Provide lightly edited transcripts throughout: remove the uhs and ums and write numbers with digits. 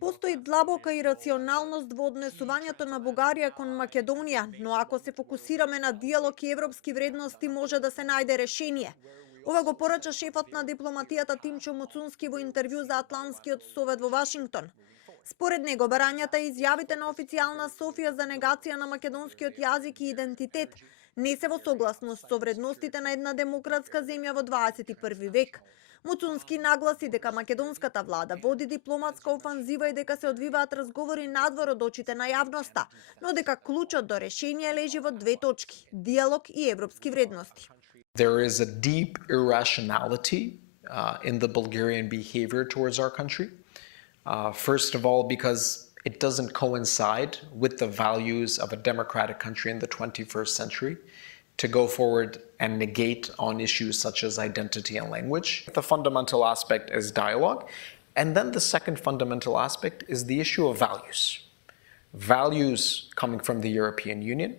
Постои длабока ирационалност во однесувањето на Бугарија кон Македонија, но ако се фокусираме на диалог и европски вредности, може да се најде решение. Ова го порача шефот на дипломатијата Тимчо Муцунски во интервју за Атлантскиот совет во Вашингтон. Според него, барањата и изјавите на официјална Софија за негација на македонскиот јазик и идентитет не се во согласност со вредностите на една демократска земја во 21 век. Муцунски нагласи дека македонската влада води дипломатска офанзива и дека се одвиваат разговори надвор од очите на јавноста, но дека клучот до решение лежи во две точки – диалог и европски вредности. There is a deep irrationality in the Bulgarian behavior towards our country. First of all, because it doesn't coincide with the values of a democratic country in the 21st century to go forward and negate on issues such as identity and language. The fundamental aspect is dialogue. And then the second fundamental aspect is the issue of values. Values coming from the European Union.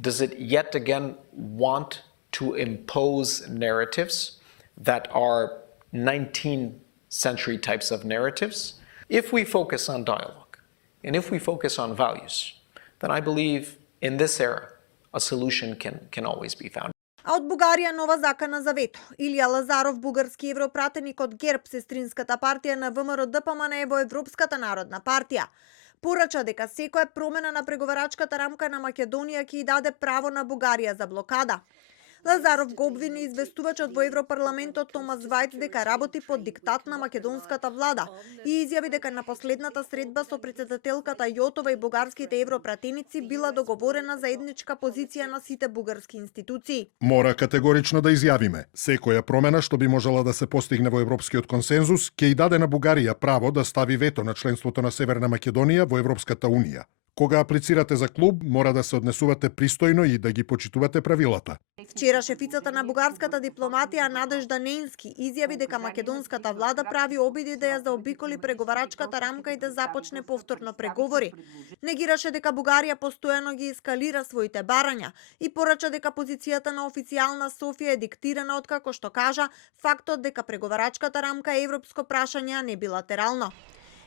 Does it yet again want to impose narratives that are 19th century types of narratives? If we focus on dialogue and if we focus on values, then I believe in this era a solution can always be found. А од Бугарија нова закана за вето. Илија Лазаров, бугарски европратеник од ГЕРБ, сестринската партија на ВМРО-ДПМНЕ во Европската народна партија, порача дека секоја промена на преговарачката рамка на Македонија ќе даде право на Бугарија за блокада. Лазаров го обвини известувачот во Европарламентот Томас Вајц дека работи под диктат на македонската влада и изјави дека на последната средба со претседателката Јотова и бугарските европратеници била договорена заедничка позиција на сите бугарски институции. Мора категорично да изјавиме, секоја промена што би можела да се постигне во европскиот консензус ќе и даде на Бугарија право да стави вето на членството на Северна Македонија во Европската унија. Кога аплицирате за клуб, мора да се однесувате пристојно и да ги почитувате правилата. Вчера шефицата на бугарската дипломатија Надежда Ненски изјави дека македонската влада прави обиди да ја заобиколи преговарачката рамка и да започне повторно преговори. Негираше дека Бугарија постојано ги ескалира своите барања и порача дека позицијата на официјална Софија е диктирана откако што кажа фактот дека преговарачката рамка е европско прашање, а не билатерално.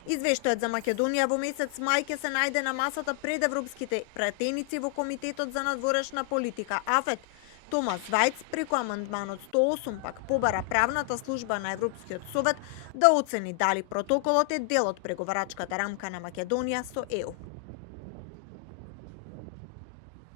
Извештајот за Македонија во месец мај ќе се најде на масата пред европските пратеници во Комитетот за надворешна политика АФЕТ. Томас Вајц преку амандманот 108 пак побара правната служба на Европскиот совет да оцени дали протоколот е дел од преговарачката рамка на Македонија со ЕУ.